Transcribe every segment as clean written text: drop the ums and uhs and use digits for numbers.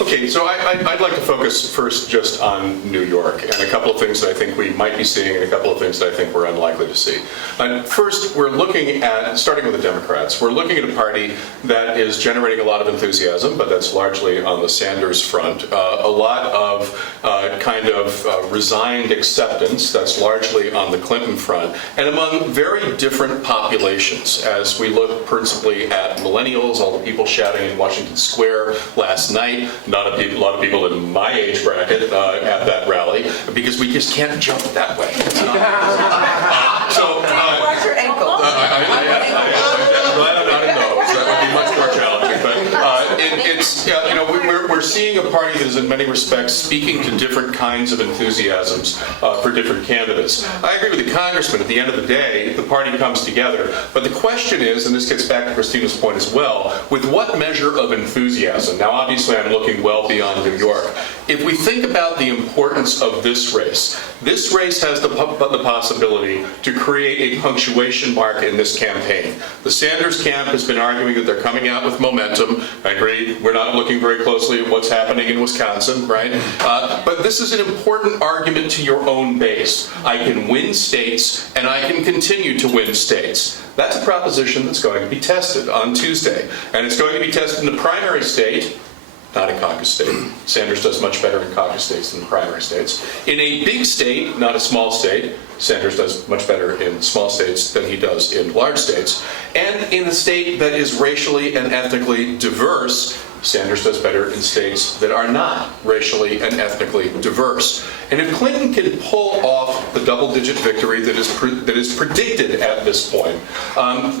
Okay, so I'd like to focus first just on New York and a couple of things that I think we might be seeing and a couple of things that I think we're unlikely to see. First, we're looking at, starting with the Democrats, we're looking at a party that is generating a lot of enthusiasm, but that's largely on the Sanders front. A lot of resigned acceptance, that's largely on the Clinton front, and among very different populations as we look principally at millennials, all the people shouting in Washington Square last night. Not a lot of people in my age bracket at that rally, because we just can't jump that way. Watch your ankle. I'm glad I'm not in those. That would be much more challenging. But we're seeing a party that is in many respects speaking to different kinds of enthusiasms for different candidates. I agree with the congressman. At the end of the day, the party comes together. But the question is, and this gets back to Christina's point as well, with what measure of enthusiasm? Now, obviously, I'm looking well beyond New York. If we think about the importance of this race has the possibility to create a punctuation mark in this campaign. The Sanders camp has been arguing that they're coming out with momentum. I agree. We're not looking very closely at what's happening in Wisconsin, right? But this is an important argument to your own base. I can win states, and I can continue to win states. That's a proposition that's going to be tested on Tuesday. And it's going to be tested in the primary state, not in caucus state. Sanders does much better in caucus states than in primary states. In a big state, not a small state, Sanders does much better in small states than he does in large states. And in a state that is racially and ethnically diverse, Sanders does better in states that are not racially and ethnically diverse. And if Clinton can pull off the double-digit victory that is predicted at this point,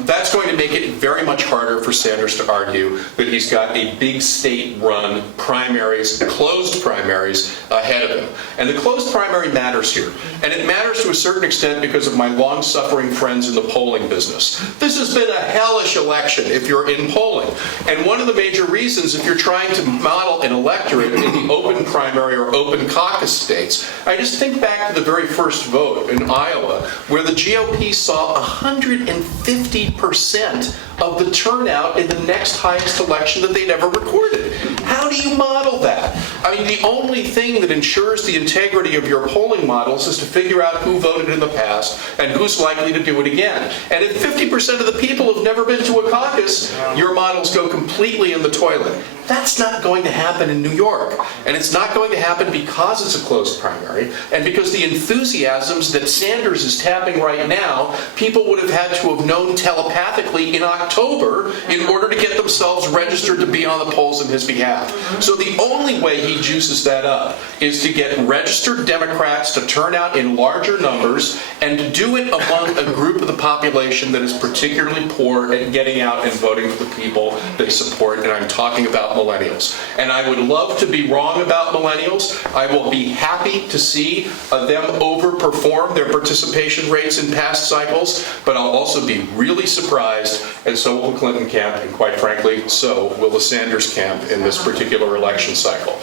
that's going to make it very much harder for Sanders to argue that he's got a big state-run primaries, closed primaries, ahead of him. And the closed primary matters here. And it matters to a certain extent because of my long-suffering friends in the polling business. This has been a hellish election if you're in polling. And one of the major reasons, if you're trying to model an electorate in the open primary or open caucus states, I just think back to the very first vote in Iowa, where the GOP saw 150% of the turnout in the next highest election that they'd ever recorded. How do you model that? I mean, the only thing that ensures the integrity of your polling models is to figure out who voted in the past and who's likely to do it again. And if 50% of the people have never been to a caucus, your models go completely in the toilet. That's not going to happen in New York. And it's not going to happen because it's a closed primary and because the enthusiasms that Sanders is tapping right now, people would have had to have known telepathically in October in order to get themselves registered to be on the polls in his behalf. So the only way he juices that up is to get registered Democrats to turn out in larger numbers and to do it among a group of the population that is particularly poor at getting out and voting for the people they support. And I'm talking about millennials. And I would love to be wrong about millennials. I will be happy to see them overperform their participation rates in past cycles, but I'll also be really surprised, and so will the Clinton camp, and quite frankly, so will the Sanders camp in this particular election cycle.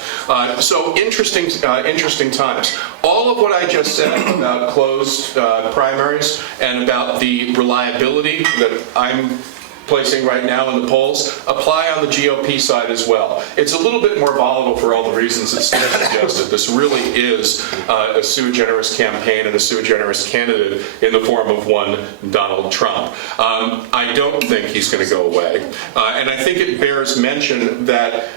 So interesting times. All of what I just said about closed primaries and about the reliability that I'm placing right now in the polls apply on the GOP side as well. It's a little bit more volatile for all the reasons that Steve suggested. This really is a sui generis campaign and a sui generis candidate in the form of one Donald Trump. I don't think he's going to go away. And I think it bears mention that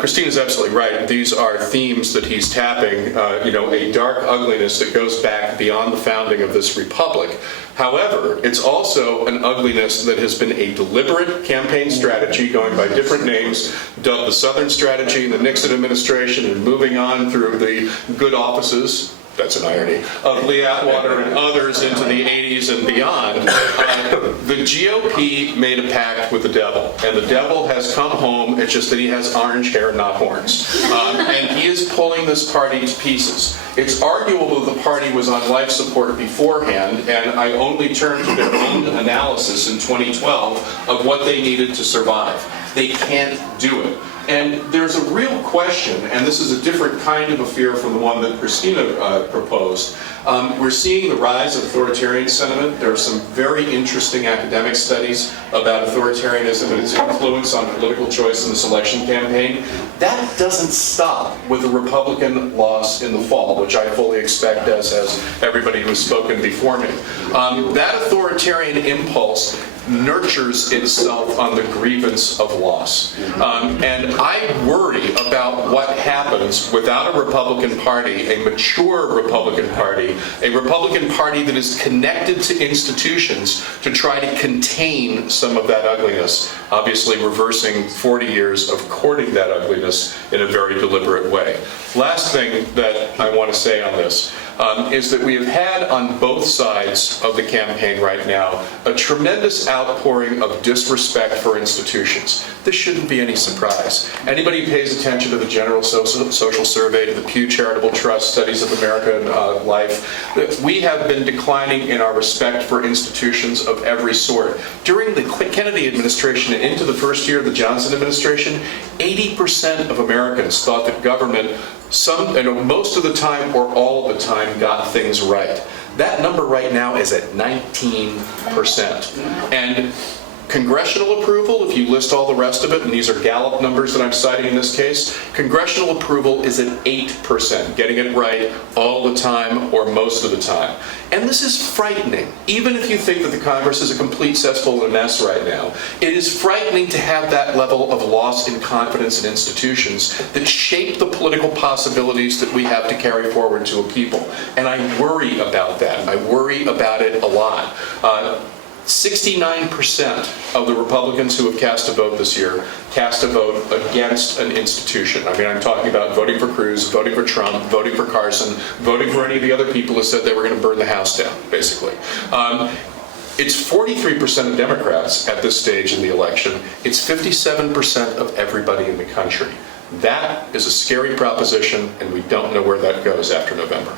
Christina's absolutely right. These are themes that he's tapping, a dark ugliness that goes back beyond the founding of this republic. However, it's also an ugliness that has been a deliberate campaign strategy going by different names, dubbed the Southern Strategy in the Nixon administration and moving on through the good offices, that's an irony, of Lee Atwater and others into the 80s and beyond. The GOP made a pact with the devil, and the devil has come home. It's just that he has orange hair, not horns. And he is pulling this party to pieces. It's arguable that the party was on life support beforehand, and I only turned to their own analysis in 2012 of what they needed to survive. They can't do it. And there's a real question, and this is a different kind of a fear from the one that Christina proposed. We're seeing the rise of authoritarian sentiment. There are some very interesting academic studies about authoritarianism and its influence on political choice in this election campaign. That doesn't stop with the Republican loss in the fall, which I fully expect, as has everybody who's spoken before me. That authoritarian impulse nurtures itself on the grievance of loss. And I worry about what happens without a Republican Party, a mature Republican Party, a Republican Party that is connected to institutions to try to contain some of that ugliness, obviously reversing 40 years of courting that ugliness in a very deliberate way. Last thing that I want to say on this is that we have had on both sides of the campaign right now a tremendous outpouring of disrespect for institutions. This shouldn't be any surprise. Anybody who pays attention to the General Social Survey, to the Pew Charitable Trust Studies of American Life, we have been declining in our respect for institutions of every sort. During the Kennedy administration and into the first year of the Johnson administration, 80% of Americans thought that government most of the time or all of the time got things right. That number right now is at 19%. And congressional approval, if you list all the rest of it, and these are Gallup numbers that I'm citing in this case, congressional approval is at 8%, getting it right all the time or most of the time. And this is frightening. Even if you think that the Congress is a complete cesspool and a mess right now, it is frightening to have that level of loss in confidence in institutions that shape the political possibilities that we have to carry forward to a people. And I worry about that. I worry about it a lot. 69% of the Republicans who have cast a vote this year cast a vote against an institution. I mean, I'm talking about voting for Cruz, voting for Trump, voting for Carson, voting for any of the other people who said they were going to burn the house down, basically. It's 43% of Democrats at this stage in the election. It's 57% of everybody in the country. That is a scary proposition, and we don't know where that goes after November.